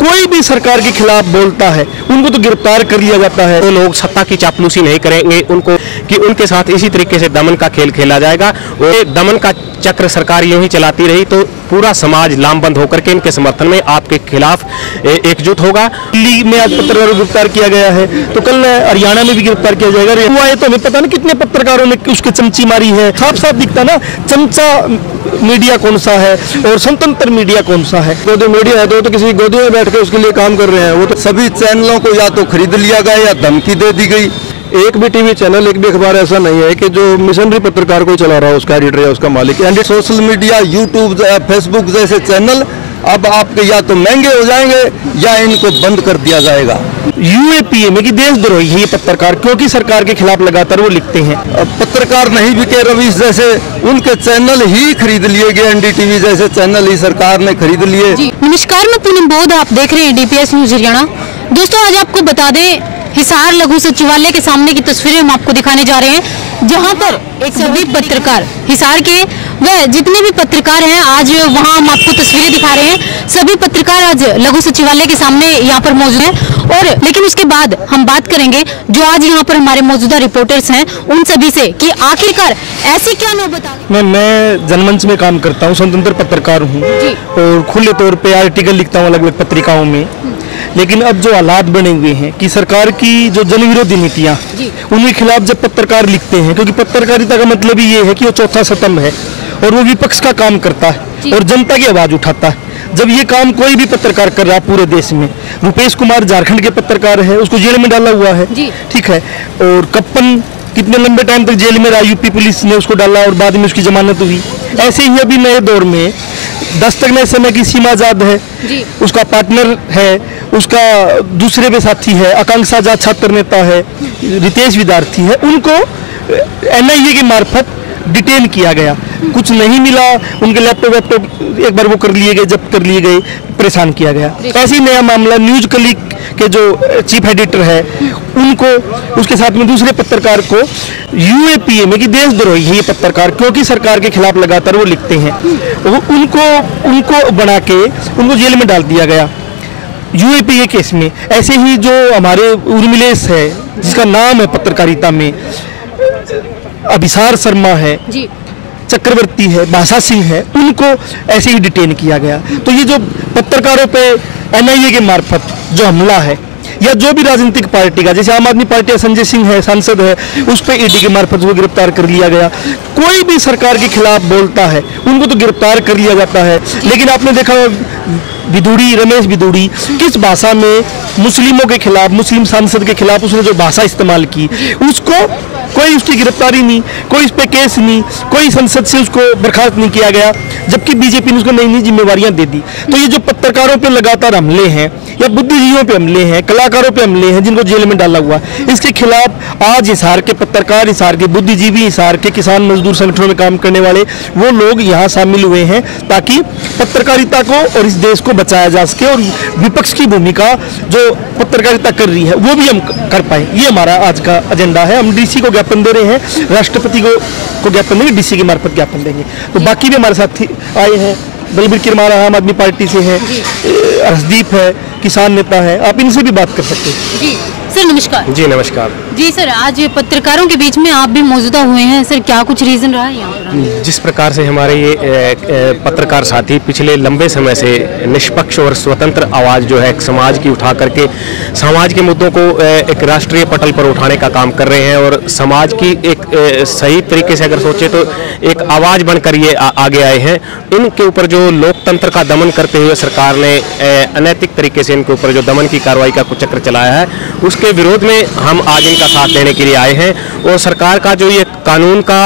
कोई भी सरकार के खिलाफ बोलता है उनको तो गिरफ्तार कर लिया जाता है। वो लोग सत्ता की चापलूसी नहीं करेंगे उनको कि उनके साथ इसी तरीके से दमन का खेल खेला जाएगा। और दमन का चक्र सरकार यूं ही चलाती रही तो पूरा समाज लामबंद होकर के इनके समर्थन में आपके खिलाफ एकजुट होगा। दिल्ली में आज पत्रकारों को गिरफ्तार किया गया है तो कल हरियाणा में भी गिरफ्तार किया जाएगा। हुआ है तो हमें पता नहीं कितने पत्रकारों ने उसके चमची मारी है। साफ साफ दिखता ना चमचा मीडिया कौन सा है और स्वतंत्र मीडिया कौन सा है। गोदे मीडिया है तो किसी गोदे में बैठ के उसके लिए काम कर रहे हैं। वो तो सभी चैनलों को या तो खरीद लिया गया या धमकी दे दी गई। एक भी टीवी चैनल एक भी अखबार ऐसा नहीं है कि जो मिशनरी पत्रकार को चला रहा है उसका एडिटर या उसका मालिक। And social media YouTube Facebook जैसे चैनल अब आपके या तो महंगे हो जाएंगे या इनको बंद कर दिया जाएगा। यूएपीए में कि देशद्रोही है ये पत्रकार, क्योंकि सरकार के खिलाफ लगातार वो लिखते हैं। पत्रकार नहीं बिके रवीश जैसे उनके चैनल ही खरीद लिए गए। एनडीटीवी जैसे चैनल ही सरकार ने खरीद लिए। नमस्कार, मैं पूनम बोध, आप देख रहे हैं डीपीएस न्यूज हरियाणा। दोस्तों आज आपको बता दें हिसार लघु सचिवालय के सामने की तस्वीरें हम आपको दिखाने जा रहे हैं, जहां पर एक सभी पत्रकार हिसार के वह जितने भी पत्रकार हैं आज वहां हम आपको तस्वीरें दिखा रहे हैं। सभी पत्रकार आज लघु सचिवालय के सामने यहां पर मौजूद हैं। और लेकिन उसके बाद हम बात करेंगे जो आज यहां पर हमारे मौजूदा रिपोर्टर्स हैं उन सभी से कि आखिरकार ऐसी क्या नौबत आ गई। मैं जनमंच में काम करता हूँ, स्वतंत्र पत्रकार हूँ और खुले तौर पे आर्टिकल लिखता हूँ अलग अलग पत्रिकाओं में। लेकिन अब जो हालात बने हुए हैं कि सरकार की जो जनविरोधी नीतियां उनके खिलाफ जब पत्रकार लिखते हैं, क्योंकि पत्रकारिता का मतलब ही ये है कि वो चौथा स्तंभ है और वो विपक्ष का काम करता है और जनता की आवाज उठाता है। जब ये काम कोई भी पत्रकार कर रहा है पूरे देश में, रुपेश कुमार झारखंड के पत्रकार है, उसको जेल में डाला हुआ है, ठीक है, और कप्पन कितने लंबे टाइम तक जेल में रहा, यूपी पुलिस ने उसको डाला और बाद में उसकी जमानत हुई। ऐसे ही अभी नए दौर में दस्तक नए समय की सीमा आजाद है, उसका पार्टनर है, उसका दूसरे पे साथी है, आकांक्षा आजाद छात्र नेता है, रितेश विद्यार्थी है, उनको एनआईए के मार्फत डिटेन किया गया। कुछ नहीं मिला, उनके लैपटॉप एक बार वो कर लिए गए, जब्त कर लिए गए, परेशान किया गया। ऐसे ही नया मामला न्यूज क्लिक के जो चीफ एडिटर है उनको, उसके साथ में दूसरे पत्रकार को यूएपीए में कि देशद्रोही है ये पत्रकार, क्योंकि सरकार के खिलाफ लगातार वो लिखते हैं, उनको बना के उनको जेल में डाल दिया गया यूएपीए केस में। ऐसे ही जो हमारे उर्मिलेश है जिसका नाम है पत्रकारिता में, अभिसार शर्मा है, चक्रवर्ती है, भाषा सिंह है, उनको ऐसे ही डिटेन किया गया। तो ये जो पत्रकारों पे एनआईए के मार्फत जो हमला है या जो भी राजनीतिक पार्टी का, जैसे आम आदमी पार्टी संजय सिंह है, सांसद है, उस पर ईडी के मार्फत वो गिरफ्तार कर लिया गया। कोई भी सरकार के खिलाफ बोलता है उनको तो गिरफ्तार कर लिया जाता है। लेकिन आपने देखा विदुड़ी, रमेश विदुड़ी किस भाषा में मुस्लिमों के खिलाफ, मुस्लिम सांसद के खिलाफ उसने जो भाषा इस्तेमाल की, उसको कोई उसकी गिरफ्तारी नहीं, कोई इस पे केस नहीं, कोई संसद से उसको बर्खास्त नहीं किया गया, जबकि बीजेपी ने उसको नई नई जिम्मेवारियां दे दी। तो ये जो पत्रकारों पे लगातार हमले हैं या बुद्धिजीवियों पे हमले हैं, कलाकारों पे हमले हैं जिनको जेल में डाला हुआ, इसके खिलाफ आज हिसार के पत्रकार, हिसार के बुद्धिजीवी, हिसार के किसान मजदूर संगठनों में काम करने वाले वो लोग यहाँ शामिल हुए हैं ताकि पत्रकारिता को और इस देश को बचाया जा सके और विपक्ष की भूमिका जो पत्रकारिता कर रही है वो भी हम कर पाए। ये हमारा आज का एजेंडा है। हम डीसी को ज्ञापन दे रहे हैं, राष्ट्रपति को ज्ञापन देंगे, डीसी के मार्फत ज्ञापन देंगे। तो बाकी भी हमारे साथ आए हैं, बलबीर किरमारा आम आदमी पार्टी से है, हर्षदीप है, किसान नेता है, आप इनसे भी बात कर सकते हैं। सर नमस्कार। जी नमस्कार। जी सर, आज पत्रकारों के बीच में आप भी मौजूदा हुए हैं, सर क्या कुछ रीजन रहा है यहाँ पर? जिस प्रकार से हमारे ये पत्रकार साथी पिछले लंबे समय से निष्पक्ष और स्वतंत्र आवाज़ जो है समाज की उठा करके समाज के मुद्दों को एक राष्ट्रीय पटल पर उठाने का काम कर रहे हैं और समाज की एक सही तरीके से अगर सोचे तो एक आवाज़ बनकर ये आगे आए हैं। इनके ऊपर जो लोकतंत्र का दमन करते हुए सरकार ने अनैतिक तरीके से इनके ऊपर जो दमन की कार्रवाई का कुचक्र चलाया है उसके विरोध में हम आज इनका साथ देने के लिए आए हैं। और सरकार का जो ये कानून का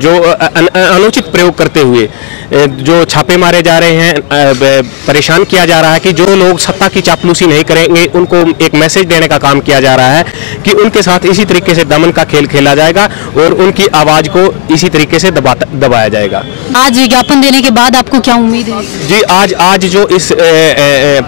जो अनुचित प्रयोग करते हुए जो छापे मारे जा रहे हैं, परेशान किया जा रहा है कि जो लोग सत्ता की चापलूसी नहीं करेंगे उनको एक मैसेज देने का काम किया जा रहा है कि उनके साथ इसी तरीके से दमन का खेल खेला जाएगा और उनकी आवाज़ को इसी तरीके से दबाया जाएगा। आज ज्ञापन देने के बाद आपको क्या उम्मीद है? जी आज जो इस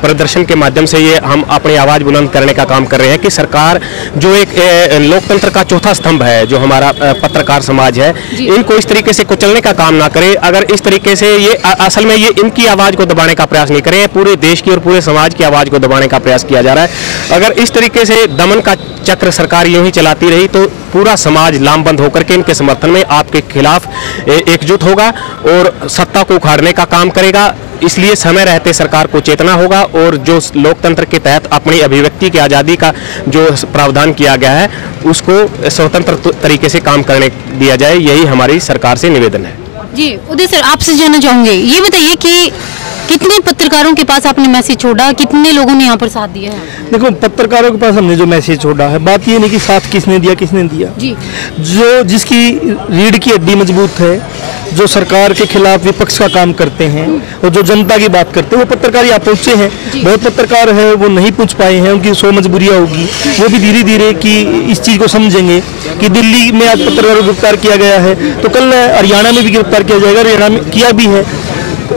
प्रदर्शन के माध्यम से ये हम अपनी आवाज़ बुलंद करने का काम कर रहे हैं कि सरकार जो एक लोकतंत्र का चौथा स्तंभ है जो हमारा पत्रकार समाज है, इनको इस तरीके से कुचलने का काम ना करे। अगर इस तरीके तरीके से ये असल में ये इनकी आवाज़ को दबाने का प्रयास नहीं करें, पूरे देश की और पूरे समाज की आवाज़ को दबाने का प्रयास किया जा रहा है। अगर इस तरीके से दमन का चक्र सरकार यूं ही चलाती रही तो पूरा समाज लामबंद होकर के इनके समर्थन में आपके खिलाफ एकजुट होगा और सत्ता को उखाड़ने का काम करेगा। इसलिए समय रहते सरकार को चेतना होगा और जो लोकतंत्र के तहत अपनी अभिव्यक्ति की आज़ादी का जो प्रावधान किया गया है उसको स्वतंत्र तरीके से काम करने दिया जाए, यही हमारी सरकार से निवेदन है। जी उदय सर, आपसे जानना चाहूंगे, ये बताइए कि कितने पत्रकारों के पास आपने मैसेज छोड़ा, कितने लोगों ने यहाँ पर साथ दिया है? देखो, पत्रकारों के पास हमने जो मैसेज छोड़ा है, बात ये नहीं कि साथ किसने दिया जी। जो जिसकी रीढ़ की हड्डी मजबूत है, जो सरकार के खिलाफ विपक्ष का काम करते हैं और जो जनता की बात करते हैं, वो पत्रकार यहाँ पहुँचे हैं। बहुत पत्रकार है वो नहीं पहुँच पाए हैं, उनकी 100 मजबूरियाँ होगी, वो भी धीरे धीरे कि इस चीज़ को समझेंगे कि दिल्ली में आज पत्रकारों को गिरफ्तार किया गया है तो कल हरियाणा में भी गिरफ्तार किया जाएगा। हरियाणा में किया भी है,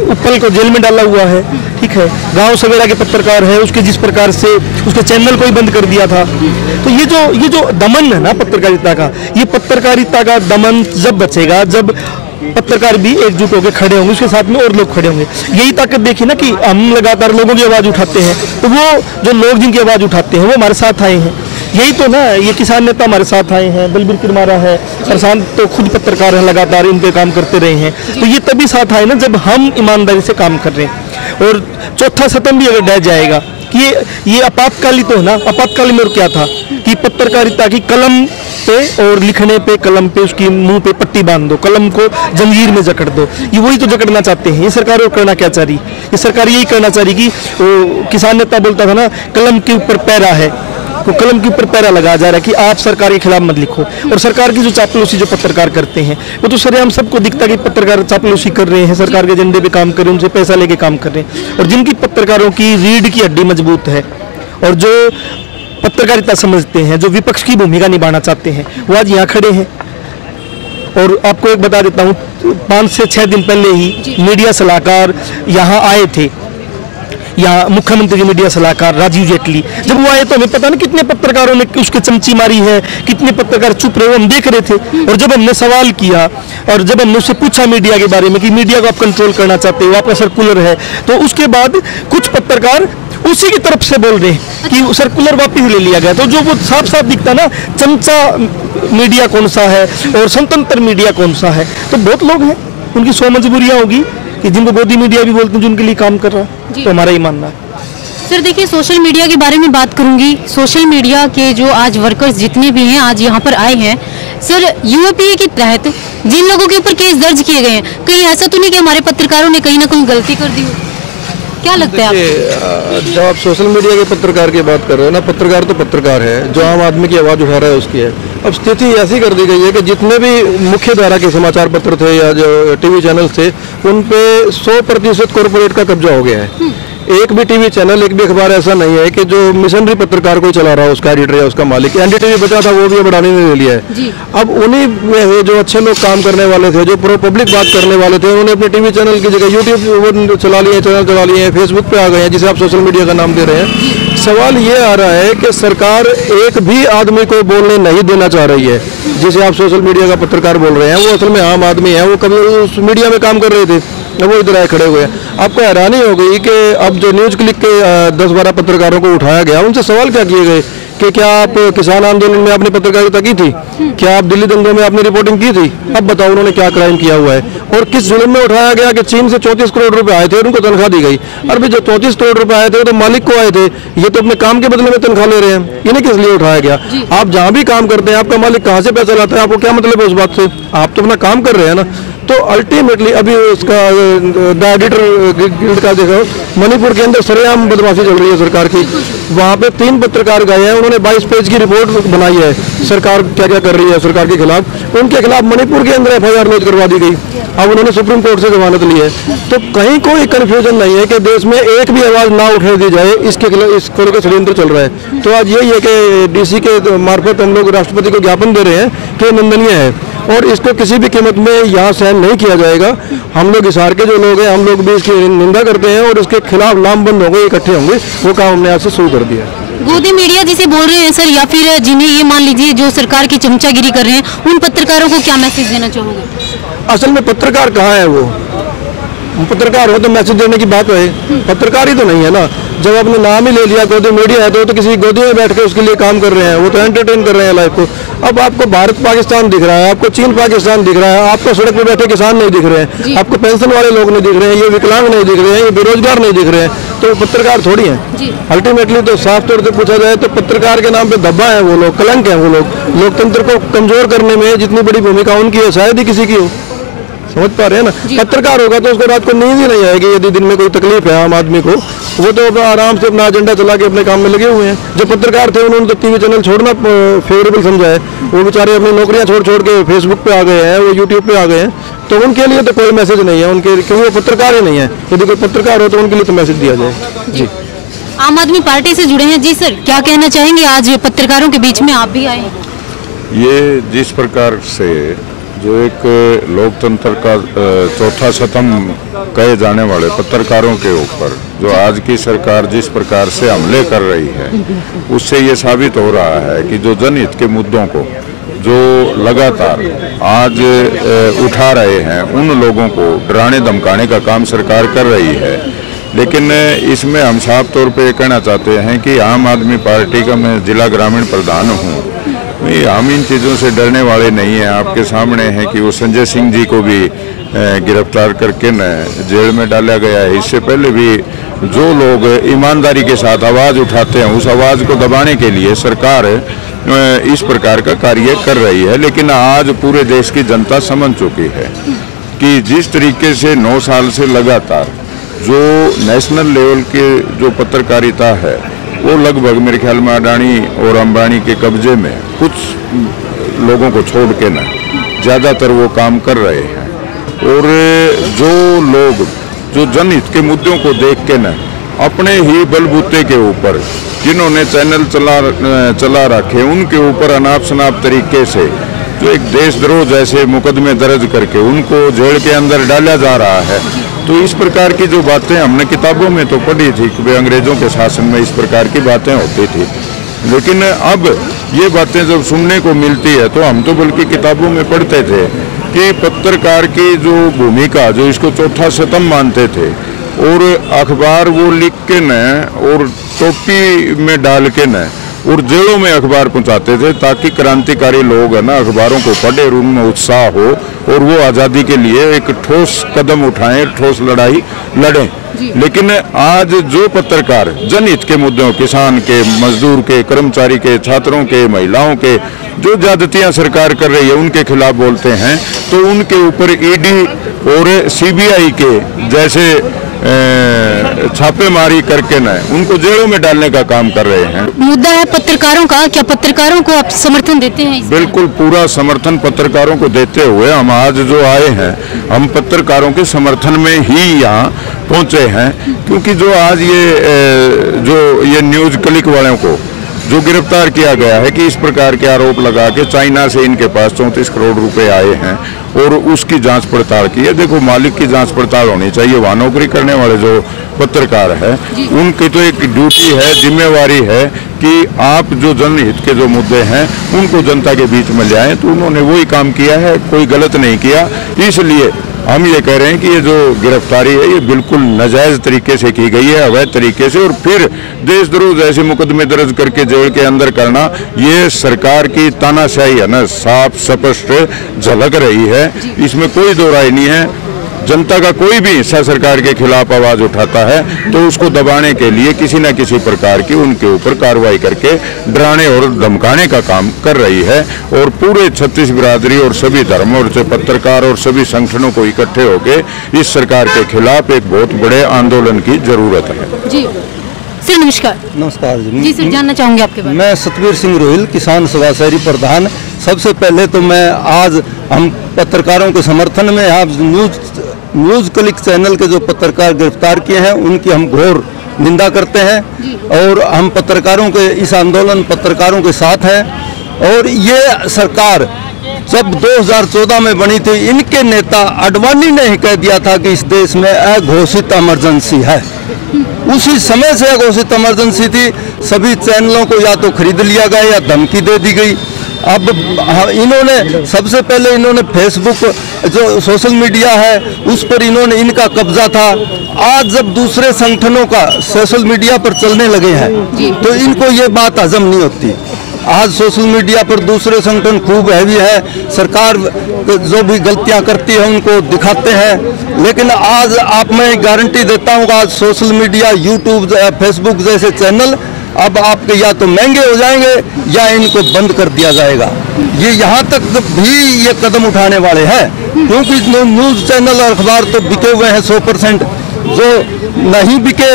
उपल को जेल में डाला हुआ है, ठीक है। गांव सवेरा के पत्रकार है, उसके जिस प्रकार से उसके चैनल को ही बंद कर दिया था। तो ये जो दमन है ना पत्रकारिता का, ये पत्रकारिता का दमन जब बचेगा जब पत्रकार भी एकजुट होकर खड़े होंगे, उसके साथ में और लोग खड़े होंगे। यही ताकत देखिए ना कि हम लगातार लोगों की आवाज़ उठाते हैं, तो वो जो लोग जिनकी आवाज़ उठाते हैं वो हमारे साथ आए हैं। यही तो ना, ये किसान नेता हमारे साथ आए हैं, बलबीर किरमारा है, प्रशांत तो खुद पत्रकार हैं, लगातार इन पे काम करते रहे हैं। तो ये तभी साथ आए ना जब हम ईमानदारी से काम कर रहे हैं। और चौथा सतम भी अगर डह जाएगा कि ये आपातकाली तो है ना, आपातकाली में और क्या था कि पत्रकारिता की कलम पे और लिखने पे, कलम पे उसकी मुंह पे पट्टी बांध दो, कलम को जंजीर में जकड़ दो। ये वही तो जकड़ना चाहते हैं। ये सरकार और करना क्या चाह रही? ये सरकार यही करना चाह रही कि किसान नेता बोलता था ना, कलम के ऊपर पैरा है, तो कलम के ऊपर पैरा लगाया जा रहा है कि आप सरकार के खिलाफ मत लिखो। और सरकार की जो चापलूसी जो पत्रकार करते हैं वो तो सरेआम सबको दिखता कि पत्रकार चापलूसी कर रहे हैं, सरकार के एजेंडे पे काम कर रहे हैं, उनसे पैसा लेके काम कर रहे हैं। और जिनकी पत्रकारों की रीढ़ की हड्डी मजबूत है और जो पत्रकारिता समझते हैं, जो विपक्ष की भूमिका निभाना चाहते हैं, वो आज यहाँ खड़े हैं। और आपको एक बता देता हूँ, 5 से 6 दिन पहले ही मीडिया सलाहकार यहाँ आए थे, यहाँ मुख्यमंत्री के मीडिया सलाहकार राजीव जेटली। जब वो आए तो हमें पता नहीं कितने पत्रकारों ने उसके चमची मारी है, कितने पत्रकार चुप रहे, हम देख रहे थे। और जब हमने सवाल किया और जब हमने उससे पूछा मीडिया के बारे में कि मीडिया को आप कंट्रोल करना चाहते हो, आपका सर्कुलर है, तो उसके बाद कुछ पत्रकार उसी की तरफ से बोल रहे हैं कि सर्कुलर वापस ले लिया गया। तो जो वो साफ साफ दिखता ना, चमचा मीडिया कौन सा है और स्वतंत्र मीडिया कौन सा है। तो बहुत लोग हैं, उनकी 100 मजबूरियाँ होगी कि जिनको गोदी मीडिया भी बोलते हैं, जो उनके लिए काम कर रहा है। तो हमारा ही मानना है। सर देखिए, सोशल मीडिया के बारे में बात करूंगी। सोशल मीडिया के जो आज वर्कर्स जितने भी हैं आज यहाँ पर आए हैं, सर यूएपीए के तहत जिन लोगों के ऊपर केस दर्ज किए गए हैं, कहीं ऐसा तो नहीं कि हमारे पत्रकारों ने कहीं ना कहीं गलती कर दी हो? क्या लगता है आपको? जब आप सोशल मीडिया के पत्रकार की बात कर रहे हो ना, पत्रकार तो पत्रकार है, जो आम आदमी की आवाज़ उठा रहा है उसकी है। अब स्थिति ऐसी कर दी गई है कि जितने भी मुख्य धारा के समाचार पत्र थे या जो टीवी चैनल थे, उन पे 100% कॉरपोरेट का कब्जा हो गया है। एक भी टीवी चैनल, एक भी अखबार ऐसा नहीं है कि जो मिशनरी पत्रकार कोई चला रहा है, उसका एडिटर या उसका मालिक। एनडीटीवी बचा था, वो भी अडानी ने ले लिया है। अब उन्हीं में जो अच्छे लोग काम करने वाले थे, जो प्रो पब्लिक बात करने वाले थे, उन्होंने अपने टीवी चैनल की जगह यूट्यूब चला लिए, चैनल चला लिए हैं, फेसबुक पे आ गए हैं, जिसे आप सोशल मीडिया का नाम दे रहे हैं। सवाल ये आ रहा है कि सरकार एक भी आदमी को बोलने नहीं देना चाह रही है। जिसे आप सोशल मीडिया का पत्रकार बोल रहे हैं, वो असल में आम आदमी है, वो कभी उस मीडिया में काम कर रहे थे, वो इधर आए खड़े हुए हैं। आपको हैरानी हो गई कि अब जो न्यूज़ क्लिक के 10-12 पत्रकारों को उठाया गया, उनसे सवाल क्या किए गए कि क्या आप किसान आंदोलन में आपने पत्रकारिता की थी, क्या आप दिल्ली दंगों में आपने रिपोर्टिंग की थी? अब बताओ उन्होंने क्या क्राइम किया हुआ है। और किस जुल्म में उठाया गया कि चीन से 34 करोड़ रुपए आए थे और उनको तनख्वाह दी गई। और भी जो 34 करोड़ रुपए आए थे वो तो मालिक को आए थे, ये तो अपने काम के बदले में तनख्वाह ले रहे हैं। इन्हें किस लिए उठाया गया? आप जहाँ भी काम करते हैं, आपका मालिक कहाँ से पैसा लाता है, आपको क्या मतलब है उस बात से? आप तो अपना काम कर रहे हैं ना। तो अल्टीमेटली अभी उसका द एडिटर गिल्ड का देखो, मणिपुर के अंदर सरेआम बदमाशी चल रही है सरकार की। वहाँ पे 3 पत्रकार गए हैं, उन्होंने 22 पेज की रिपोर्ट बनाई है सरकार क्या क्या कर रही है सरकार के खिलाफ। उनके खिलाफ मणिपुर के अंदर FIR लॉन्च करवा दी गई। अब उन्होंने सुप्रीम कोर्ट से जमानत ली है। तो कहीं कोई कन्फ्यूजन नहीं है कि देश में एक भी आवाज़ ना उठा दी जाए, इसके खिलाफ इसको लेकर षड्यंत्र चल रहा है। तो आज यही है कि DC के मार्फत हम लोग राष्ट्रपति को ज्ञापन दे रहे हैं कि निंदनीय है और इसको किसी भी कीमत में यहाँ सहन नहीं किया जाएगा। हम लोग हिसार के जो लोग हैं, हम लोग भी इसकी निंदा करते हैं और इसके खिलाफ लामबंद होंगे, इकट्ठे होंगे। वो काम हमने आज से शुरू कर दिया है। गोदी मीडिया जिसे बोल रहे हैं सर, या फिर जिन्हें ये मान लीजिए जो सरकार की चमचागिरी कर रहे हैं, उन पत्रकारों को क्या मैसेज देना चाहोगे? असल में पत्रकार कहाँ है? वो पत्रकार हो तो मैसेज देने की बात है, पत्रकार ही तो नहीं है ना। जब आपने नाम ही ले लिया गोदी मीडिया है तो किसी गोदी में बैठ के उसके लिए काम कर रहे हैं, वो तो एंटरटेन कर रहे हैं लाइफ को। अब आपको भारत पाकिस्तान दिख रहा है, आपको चीन पाकिस्तान दिख रहा है, आपको सड़क पर बैठे किसान नहीं दिख रहे हैं, आपको पेंशन वाले लोग नहीं दिख रहे हैं, ये विकलांग नहीं दिख रहे हैं, ये बेरोजगार नहीं दिख रहे हैं, तो पत्रकार थोड़ी हैं। अल्टीमेटली तो साफ तौर से पूछा जाए तो पत्रकार के नाम पे धब्बा है वो लोग, कलंक है वो लोग। लोकतंत्र को कमजोर करने में जितनी बड़ी भूमिका उनकी है, शायद ही किसी की हो। समझ पा रहे हैं ना। पत्रकार होगा तो उसको रात को नींद ही नहीं आएगी यदि दिन में कोई तकलीफ है आम आदमी को, वो तो आराम से अपना एजेंडा चला के अपने काम में लगे हुए हैं। जो पत्रकार थे उन्होंने तो टीवी चैनल छोड़ना फेवरेबल समझा है, वो बेचारे अपनी नौकरियां छोड़ छोड़ के फेसबुक पे आ गए हैं, वो यूट्यूब पे आ गए हैं, तो उनके लिए तो कोई मैसेज नहीं है उनके, क्योंकि वो पत्रकार ही नहीं है। यदि कोई पत्रकार हो तो उनके लिए तो मैसेज दिया जाए। जी, आम आदमी पार्टी से जुड़े हैं जी सर, क्या कहना चाहेंगे? आज पत्रकारों के बीच में आप भी आए। ये जिस प्रकार से जो एक लोकतंत्र का चौथा स्तंभ कहे जाने वाले पत्रकारों के ऊपर जो आज की सरकार जिस प्रकार से हमले कर रही है, उससे ये साबित हो रहा है कि जो जनहित के मुद्दों को जो लगातार आज उठा रहे हैं, उन लोगों को डराने धमकाने का काम सरकार कर रही है। लेकिन इसमें हम साफ तौर पे कहना चाहते हैं कि आम आदमी पार्टी का मैं जिला ग्रामीण प्रधान हूँ, हम इन चीज़ों से डरने वाले नहीं हैं। आपके सामने है कि वो संजय सिंह जी को भी गिरफ्तार करके न जेल में डाला गया है। इससे पहले भी जो लोग ईमानदारी के साथ आवाज़ उठाते हैं, उस आवाज़ को दबाने के लिए सरकार इस प्रकार का कार्य कर रही है। लेकिन आज पूरे देश की जनता समझ चुकी है कि जिस तरीके से 9 साल से लगातार जो नेशनल लेवल के जो पत्रकारिता है वो लगभग मेरे ख्याल में अडानी और अंबानी के कब्जे में, कुछ लोगों को छोड़ के न ज़्यादातर वो काम कर रहे हैं। और जो लोग जो जनहित के मुद्दों को देख के न अपने ही बलबूते के ऊपर जिन्होंने चैनल चला रखे, उनके ऊपर अनाप शनाप तरीके से जो एक देशद्रोह जैसे मुकदमे दर्ज करके उनको जेल के अंदर डाला जा रहा है। तो इस प्रकार की जो बातें हमने किताबों में तो पढ़ी थी कि अंग्रेजों के शासन में इस प्रकार की बातें होती थी, लेकिन अब ये बातें जब सुनने को मिलती है तो हम तो बल्कि किताबों में पढ़ते थे कि पत्रकार की जो भूमिका, जो इसको चौथा स्तंभ मानते थे, और अखबार वो लिख के न और टोपी में डाल के न और जेलों में अखबार पहुंचाते थे ताकि क्रांतिकारी लोग है ना अखबारों को पढ़े और उनमें उत्साह हो और वो आज़ादी के लिए एक ठोस कदम उठाएं, ठोस लड़ाई लड़ें। लेकिन आज जो पत्रकार जनहित के मुद्दों, किसान के, मजदूर के, कर्मचारी के, छात्रों के, महिलाओं के जो ज्यादतियां सरकार कर रही है उनके खिलाफ बोलते हैं, तो उनके ऊपर ईडी और सीबीआई के जैसे छापेमारी करके न उनको जेलों में डालने का काम कर रहे हैं। मुद्दा है पत्रकारों का, क्या पत्रकारों को आप समर्थन देते हैं? बिल्कुल पूरा समर्थन पत्रकारों को देते हुए हम आज जो आए हैं, हम पत्रकारों के समर्थन में ही यहाँ पहुँचे हैं। क्योंकि जो आज ये न्यूज क्लिक वालों को जो गिरफ्तार किया गया है कि इस प्रकार के आरोप लगा के चाइना से इनके पास 34 करोड़ रुपए आए हैं और उसकी जांच पड़ताल की है। देखो, मालिक की जांच पड़ताल होनी चाहिए। वहाँ नौकरी करने वाले जो पत्रकार है उनकी तो एक ड्यूटी है, जिम्मेवारी है कि आप जो जनहित के जो मुद्दे हैं उनको जनता के बीच में ले आएं। तो उन्होंने वही काम किया है, कोई गलत नहीं किया। इसलिए हम ये कह रहे हैं कि ये जो गिरफ्तारी है ये बिल्कुल नाजायज तरीके से की गई है, अवैध तरीके से, और फिर देशद्रोह जैसे मुकदमे दर्ज करके जेल के अंदर करना, ये सरकार की तानाशाही है ना, साफ स्पष्ट झलक रही है। इसमें कोई दो राय नहीं है। जनता का कोई भी हिस्सा सरकार के खिलाफ आवाज उठाता है तो उसको दबाने के लिए किसी न किसी प्रकार की उनके ऊपर कार्रवाई करके डराने और धमकाने का काम कर रही है। और पूरे छत्तीस बिरादरी और सभी धर्मों और पत्रकार और सभी संगठनों को इकट्ठे होकर इस सरकार के खिलाफ एक बहुत बड़े आंदोलन की जरूरत है। जी सर, नमस्कार। नमस्कार जी सर, जानना चाहूंगे आपके बारे में। मैं सतवीर सिंह रोहिल, किसान सभा शहरी प्रधान। सबसे पहले तो मैं आज हम पत्रकारों के समर्थन में आप न्यूज क्लिक चैनल के जो पत्रकार गिरफ्तार किए हैं उनकी हम घोर निंदा करते हैं और हम पत्रकारों के इस आंदोलन पत्रकारों के साथ हैं। और ये सरकार जब 2014 में बनी थी, इनके नेता आडवाणी ने ही कह दिया था कि इस देश में अघोषित इमरजेंसी है। उसी समय से अघोषित इमरजेंसी थी। सभी चैनलों को या तो खरीद लिया गया या धमकी दे दी गई। अब इन्होंने सबसे पहले फेसबुक जो सोशल मीडिया है उस पर इन्होंने इनका कब्जा था। आज जब दूसरे संगठनों का सोशल मीडिया पर चलने लगे हैं तो इनको ये बात हजम नहीं होती। आज सोशल मीडिया पर दूसरे संगठन खूब हैवी है, सरकार जो भी गलतियां करती है उनको दिखाते हैं, लेकिन आज आप मैं गारंटी देता हूँ आज सोशल मीडिया, यूट्यूब, फेसबुक जैसे चैनल अब आपके या तो महंगे हो जाएंगे या इनको बंद कर दिया जाएगा। ये यहाँ तक भी ये कदम उठाने वाले हैं, क्योंकि न्यूज़ चैनल और अखबार तो बिके हुए हैं 100%। जो नहीं बिके,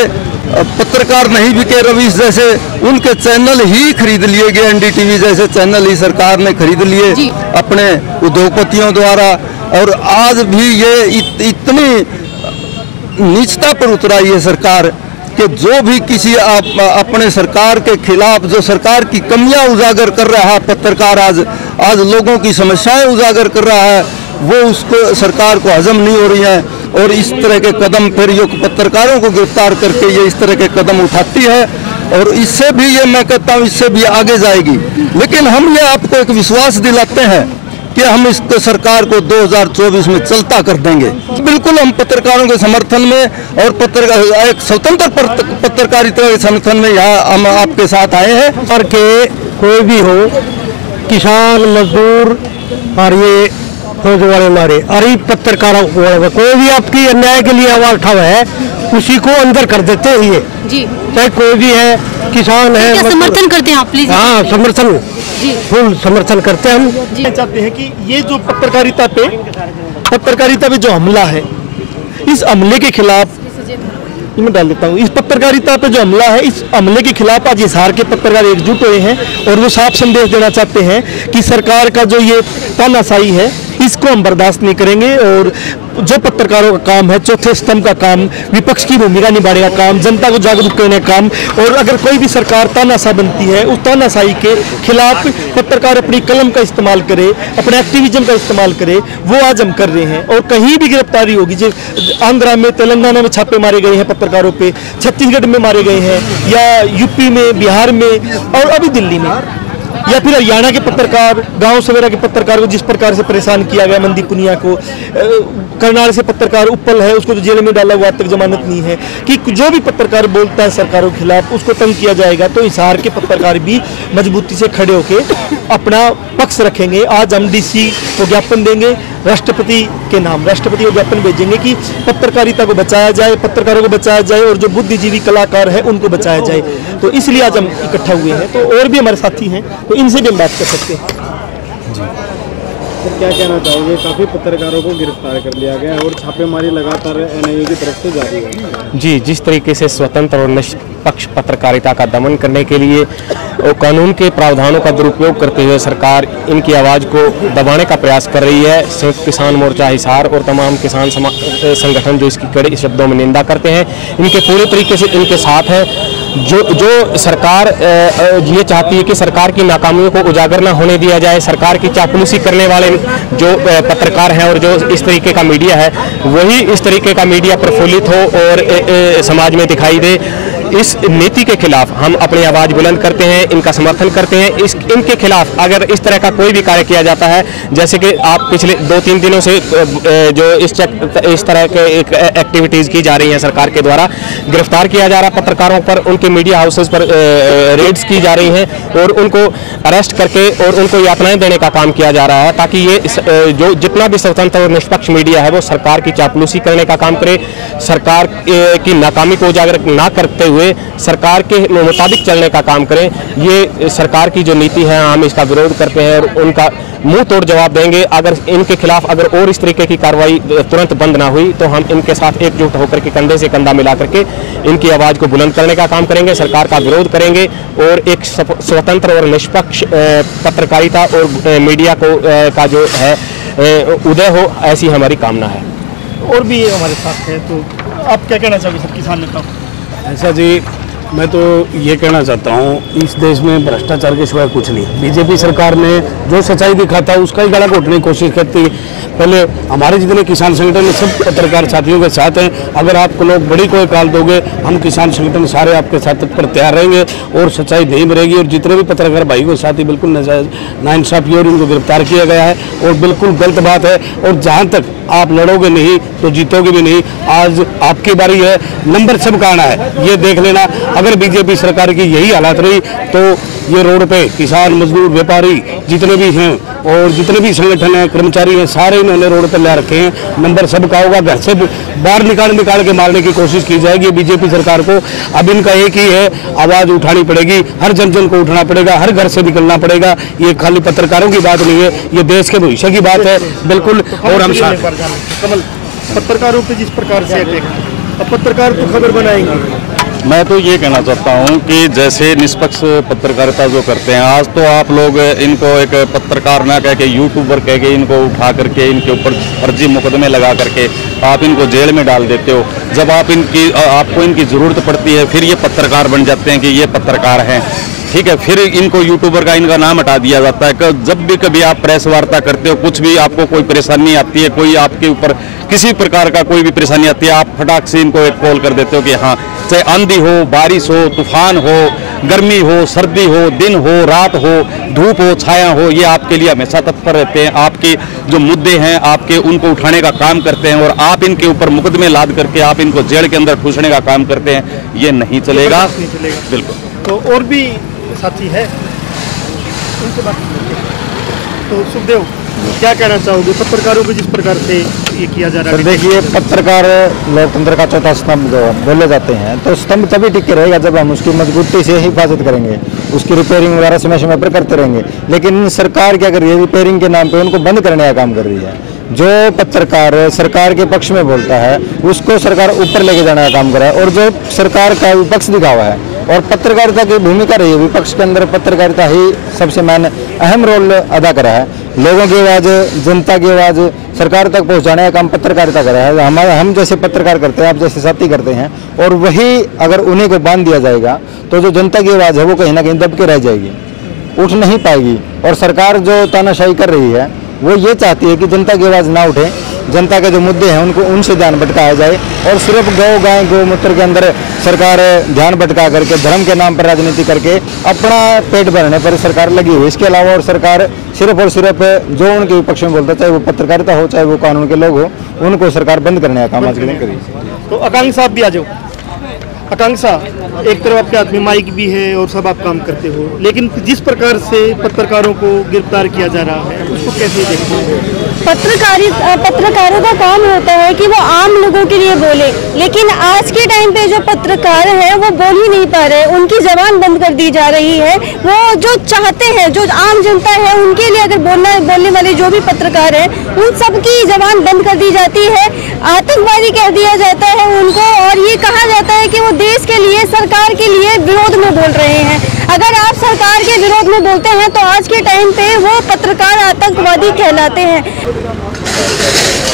पत्रकार नहीं बिके रवीश जैसे, उनके चैनल ही खरीद लिए गए, एनडीटीवी जैसे चैनल ही सरकार ने खरीद लिए अपने उद्योगपतियों द्वारा। और आज भी ये इतनी नीचता पर उतरा ये सरकार कि जो भी किसी अपने सरकार के खिलाफ, जो सरकार की कमियां उजागर कर रहा है पत्रकार, आज लोगों की समस्याएं उजागर कर रहा है, वो उसको सरकार को हजम नहीं हो रही है। और इस तरह के कदम फिर ये पत्रकारों को गिरफ्तार करके ये इस तरह के कदम उठाती है, और इससे भी ये मैं कहता हूँ इससे भी आगे जाएगी। लेकिन हम ये आपको एक विश्वास दिलाते हैं कि हम इस सरकार को 2024 में चलता कर देंगे। बिल्कुल हम पत्रकारों के समर्थन में और एक स्वतंत्र पत्रकारिता के समर्थन में यहाँ हम आपके साथ आए हैं। और के कोई भी हो, किसान, मजदूर और ये फौज वाले मारे, और ये पत्रकारों को कोई भी आपकी अन्याय के लिए आवाज उठावा है उसी को अंदर कर देते हैं ये जी, चाहे कोई भी है, किसान है। क्या समर्थन करते हैं आप प्लीज? हाँ, समर्थन, फुल समर्थन करते हैं हम जी। चाहते हैं कि ये जो पत्रकारिता पे जो हमला है, इस हमले के खिलाफ मैं डाल देता हूँ, इस पत्रकारिता पे जो हमला है, इस हमले के खिलाफ आज हिसार के पत्रकार एकजुट हुए हैं और वो साफ संदेश देना चाहते हैं कि सरकार का जो ये तानाशाही है इसको हम बर्दाश्त नहीं करेंगे। और जो पत्रकारों का काम है, चौथे स्तंभ का काम, विपक्ष की भूमिका निभाने का काम, जनता को जागरूक करने का काम, और अगर कोई भी सरकार तानाशाह बनती है उस तानाशाही के खिलाफ पत्रकार अपनी कलम का इस्तेमाल करे, अपने एक्टिविज्म का इस्तेमाल करे, वो आज हम कर रहे हैं। और कहीं भी गिरफ्तारी होगी, जो आंध्रा में, तेलंगाना में छापे मारे गए हैं पत्रकारों पे, छत्तीसगढ़ में मारे गए हैं, या यूपी में, बिहार में, और अभी दिल्ली में, या फिर हरियाणा के पत्रकार, गांव सवेरा के पत्रकार को जिस प्रकार से परेशान किया गया, मनदीप पुनिया को, करनाल से पत्रकार उपल है उसको तो जेल में डाला हुआ, अब तक जमानत नहीं है, कि जो भी पत्रकार बोलता है सरकारों के खिलाफ उसको तंग किया जाएगा। तो हिसार के पत्रकार भी मजबूती से खड़े होकर अपना पक्ष रखेंगे। आज हम डीसी को ज्ञापन देंगे, राष्ट्रपति के नाम राष्ट्रपति को ज्ञापन भेजेंगे कि पत्रकारिता को बचाया जाए, पत्रकारों को बचाया जाए, और जो बुद्धिजीवी कलाकार है उनको बचाया जाए। तो इसलिए आज हम इकट्ठा हुए हैं। तो और भी हमारे साथी हैं, तो इनसे भी हम बात कर सकते हैं जी। सर, क्या कहना चाहोगे? काफ़ी पत्रकारों को गिरफ्तार कर लिया गया और छापेमारी लगातार एनआईए की तरफ से जारी है जी। जिस तरीके से स्वतंत्र और निष्पक्ष पत्रकारिता का दमन करने के लिए और कानून के प्रावधानों का दुरुपयोग करते हुए सरकार इनकी आवाज़ को दबाने का प्रयास कर रही है, संयुक्त किसान मोर्चा हिसार और तमाम किसान संगठन जो इसकी कड़े शब्दों में निंदा करते हैं, इनके पूरे तरीके से इनके साथ है। जो सरकार ये चाहती है कि सरकार की नाकामियों को उजागर ना होने दिया जाए, सरकार की चापलूसी करने वाले जो पत्रकार हैं और जो इस तरीके का मीडिया है, वही इस तरीके का मीडिया प्रफुल्लित हो और समाज में दिखाई दे। इस नीति के खिलाफ हम अपनी आवाज़ बुलंद करते हैं, इनका समर्थन करते हैं। इनके खिलाफ अगर इस तरह का कोई भी कार्य किया जाता है, जैसे कि आप पिछले 2-3 दिनों से जो इस तरह के एक्टिविटीज़ की जा रही हैं सरकार के द्वारा, गिरफ्तार किया जा रहा पत्रकारों पर, उनके मीडिया हाउसेस पर रेड्स की जा रही हैं और उनको अरेस्ट करके और उनको यातनाएं देने का काम किया जा रहा है, ताकि ये जो जितना भी स्वतंत्र और निष्पक्ष मीडिया है वो सरकार की चापलूसी करने का काम करे, सरकार की नाकामी को उजागर ना करते हुए सरकार के मुताबिक चलने का काम करें। ये सरकार की जो नीति है हम इसका विरोध करते हैं और उनका मुंह तोड़ जवाब देंगे। अगर इनके खिलाफ अगर और इस तरीके की कार्रवाई तुरंत बंद ना हुई तो हम इनके साथ एकजुट होकर के कंधे से कंधा मिला करके इनकी आवाज़ को बुलंद करने का काम करेंगे, सरकार का विरोध करेंगे और एक स्वतंत्र और निष्पक्ष पत्रकारिता और मीडिया को का जो है उदय हो, ऐसी हमारी कामना है। और भी हमारे साथ है, तो आप क्या कहना चाहोगे सर किसान नेता? ऐसा जी, मैं तो ये कहना चाहता हूँ इस देश में भ्रष्टाचार के सिवाय कुछ नहीं। बीजेपी सरकार ने जो सच्चाई दिखाता है उसका ही गला घोटने की कोशिश करती है। पहले हमारे जितने किसान संगठन है सब पत्रकार साथियों के साथ हैं। अगर आपको लोग बड़ी कोई काल दोगे, हम किसान संगठन सारे आपके साथ पर तैयार रहेंगे और सच्चाई नहीं रहेगी। और जितने भी पत्रकार भाई को साथी बिल्कुल नाइंसाफी और उनको गिरफ्तार किया गया है और बिल्कुल गलत बात है। और जहाँ तक आप लड़ोगे नहीं तो जीतोगे भी नहीं। आज आपकी बारी है, नंबर सबका आना है, ये देख लेना। अगर बीजेपी सरकार की यही हालत रही तो ये रोड पे किसान, मजदूर, व्यापारी जितने भी हैं और जितने भी संगठन हैं, कर्मचारी हैं, सारे इन्होंने रोड पर ला रखे हैं। नंबर सबका होगा, घर से बाहर निकाल के मारने की कोशिश की जाएगी बीजेपी सरकार को। अब इनका एक ही है, आवाज़ उठानी पड़ेगी, हर जन को उठना पड़ेगा, हर घर से निकलना पड़ेगा। ये खाली पत्रकारों की बात नहीं है, ये देश के भविष्य की बात है बिल्कुल। और हम कमल, पत्रकारों पे जिस प्रकार से अब पत्रकार तो खबर बनाएंगे। मैं तो ये कहना चाहता हूँ कि जैसे निष्पक्ष पत्रकारिता जो करते हैं, आज तो आप लोग इनको एक पत्रकार ना कह के यूट्यूबर कह के इनको उठा करके इनके ऊपर फर्जी मुकदमे लगा करके आप इनको जेल में डाल देते हो। जब आपको इनकी ज़रूरत पड़ती है फिर ये पत्रकार बन जाते हैं कि ये पत्रकार हैं, ठीक है। फिर इनको यूट्यूबर का इनका नाम हटा दिया जाता है। जब भी कभी आप प्रेस वार्ता करते हो, कुछ भी आपको कोई परेशानी आती है, कोई आपके ऊपर किसी प्रकार का कोई भी परेशानी आती है, आप फटाक से इनको एक कॉल कर देते हो कि हाँ, चाहे आंधी हो, बारिश हो, तूफान हो, गर्मी हो, सर्दी हो, दिन हो, रात हो, धूप हो, छाया हो, ये आपके लिए हमेशा तत्पर रहते हैं। आपके जो मुद्दे हैं आपके उनको उठाने का काम करते हैं और आप इनके ऊपर मुकदमे लाद करके आप इनको जेल के अंदर ठूसने का काम करते हैं, ये नहीं चलेगा। बिल्कुल। तो और भी साथी है उनसे बात। तो सुखदेव, क्या कहना चाहोगे पत्रकारों को जिस प्रकार से ये किया जा रहा है? देखिए, पत्रकार लोकतंत्र का चौथा स्तंभ जो बोले जाते हैं, तो स्तंभ तभी टिके रहेगा जब हम उसकी मजबूती से हिफाजत करेंगे, उसकी रिपेयरिंग वगैरह समय समय पर करते रहेंगे। लेकिन सरकार क्या कर रही है, रिपेयरिंग के नाम पे उनको बंद करने का काम कर रही है। जो पत्रकार सरकार के पक्ष में बोलता है उसको सरकार ऊपर लेके जाने का काम कर रहा है और जो सरकार का विपक्ष दिखा हुआ है। और पत्रकारिता की भूमिका रही है, विपक्ष के अंदर पत्रकारिता ही सबसे अहम रोल अदा करा है। लोगों की आवाज़, जनता की आवाज़ सरकार तक पहुंचाने का काम पत्रकारिता कर रहा है। हम जैसे पत्रकार करते हैं, आप जैसे साथी करते हैं, और वही अगर उन्हीं को बांध दिया जाएगा तो जो जनता की आवाज़ है वो कहीं ना कहीं दब के रह जाएगी, उठ नहीं पाएगी। और सरकार जो तानाशाही कर रही है वो ये चाहती है कि जनता की आवाज़ ना उठे, जनता के जो मुद्दे हैं उनको उनसे ध्यान भटकाया जाए। और सिर्फ गाय गौमूत्र के अंदर सरकार ध्यान भटका करके धर्म के नाम पर राजनीति करके अपना पेट भरने पर सरकार लगी हुई। इसके अलावा और सरकार सिर्फ और सिर्फ जो उनके विपक्ष में बोलता, चाहे वो पत्रकारिता हो चाहे वो कानून के लोग हो, उनको सरकार बंद करने का काम आज नहीं करी। तो आकांक्षा आप भी आ जाओ। आकांक्षा, एक तरफ आपके हाथ में माइक भी है और सब आप काम करते हो, लेकिन जिस प्रकार से पत्रकारों को गिरफ्तार किया जा रहा है उसको कैसे देखते हो? पत्रकारों का काम होता है कि वो आम लोगों के लिए बोले, लेकिन आज के टाइम पे जो पत्रकार हैं वो बोल ही नहीं पा रहे, उनकी जबान बंद कर दी जा रही है। वो जो चाहते हैं, जो आम जनता है उनके लिए अगर बोलने वाले जो भी पत्रकार हैं उन सबकी जबान बंद कर दी जाती है, आतंकवादी कह दिया जाता है उनको, और ये कहा जाता है कि वो देश के लिए, सरकार के लिए विरोध में बोल रहे हैं। अगर आप सरकार के विरोध में बोलते हैं तो आज के टाइम पे वो पत्रकार आतंकवादी कहलाते हैं।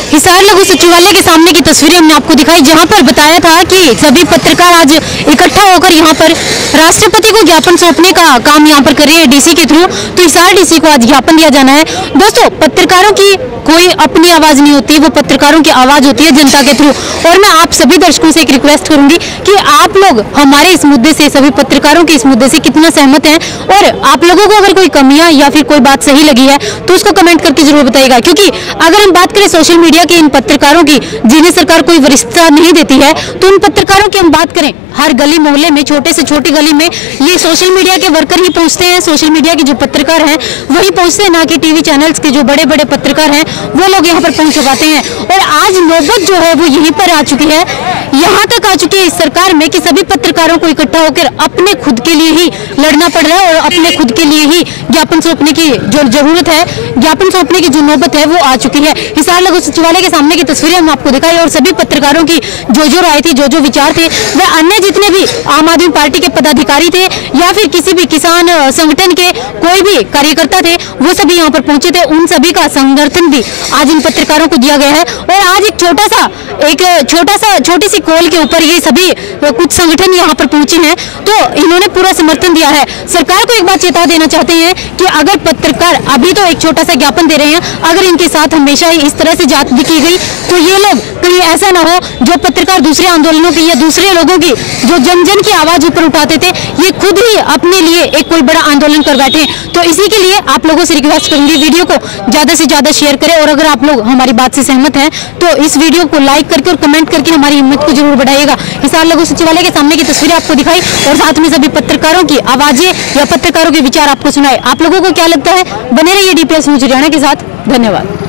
हिसार लघु सचिवालय के सामने की तस्वीरें हमने आपको दिखाई, जहां पर बताया था कि सभी पत्रकार आज इकट्ठा होकर यहां पर राष्ट्रपति को ज्ञापन सौंपने का काम यहां पर कर रहे हैं डीसी के थ्रू। तो हिसार डीसी को आज ज्ञापन दिया जाना है। दोस्तों, पत्रकारों की कोई अपनी आवाज नहीं होती, वो पत्रकारों की आवाज होती है जनता के थ्रू। और मैं आप सभी दर्शकों से एक रिक्वेस्ट करूंगी कि आप लोग हमारे इस मुद्दे से, सभी पत्रकारों के इस मुद्दे से कितना सहमत हैं, और आप लोगों को अगर कोई कमियां या फिर कोई बात सही लगी है तो उसको कमेंट करके जरूर बताइएगा। क्योंकि अगर हम बात करें सोशल मीडिया के इन पत्रकारों की, जिन्हें सरकार कोई वरिष्ठता नहीं देती है, तो उन पत्रकारों की हम बात करें, हर गली मोहल्ले में, छोटे से छोटी गली में ये सोशल मीडिया के वर्कर ही पहुंचते हैं। सोशल मीडिया के जो पत्रकार हैं वही पहुंचते हैं, ना कि टीवी चैनल्स के जो बड़े बड़े पत्रकार हैं वो लोग यहाँ पर पहुंच पाते हैं। और आज नौबत जो है वो यहीं पर आ चुकी है, यहाँ तक आ चुकी है इस सरकार में कि सभी पत्रकारों को इकट्ठा होकर अपने खुद के लिए ही लड़ना पड़ रहा है और अपने खुद के लिए ही ज्ञापन सौंपने की जो जरूरत है, ज्ञापन सौंपने की जो नौबत है वो आ चुकी है। हिसार लघु सचिवालय के सामने की तस्वीरें हम आपको दिखाई और सभी पत्रकारों की जो राय थी, जो विचार थे, वह अन्य जितने भी आम आदमी पार्टी के पदाधिकारी थे या फिर किसी भी किसान संगठन के कोई भी कार्यकर्ता थे, वो सभी यहाँ पर पहुंचे थे। उन सभी का समर्थन भी आज इन पत्रकारों को दिया गया है। और आज एक छोटी सी सी कॉल के ऊपर ये सभी कुछ संगठन यहाँ पर पहुंचे हैं, तो इन्होंने पूरा समर्थन दिया है। सरकार को एक बात चेता देना चाहते हैं कि अगर पत्रकार अभी तो एक छोटा सा ज्ञापन दे रहे हैं, अगर इनके साथ हमेशा ही इस तरह से जाति की गई तो ये लोग कहीं ऐसा ना हो जो पत्रकार दूसरे आंदोलनों की या दूसरे लोगों की जो जन जन की आवाज ऊपर उठाते थे, ये खुद ही अपने लिए एक कोई बड़ा आंदोलन कर बैठे। तो इसी के लिए आप लोगों से रिक्वेस्ट करूंगी वीडियो को ज्यादा से ज्यादा शेयर करें, और अगर आप लोग हमारी बात से सहमत हैं तो इस वीडियो को लाइक करके और कमेंट करके हमारी हिम्मत को जरूर बढ़ाइएगा। हिसार लघु सचिवालय के सामने की तस्वीरें आपको दिखाई और साथ में सभी पत्रकारों की आवाजें या पत्रकारों के विचार आपको सुनाए। आप लोगों को क्या लगता है? बने रहिए DPS न्यूज हरियाणा के साथ। धन्यवाद।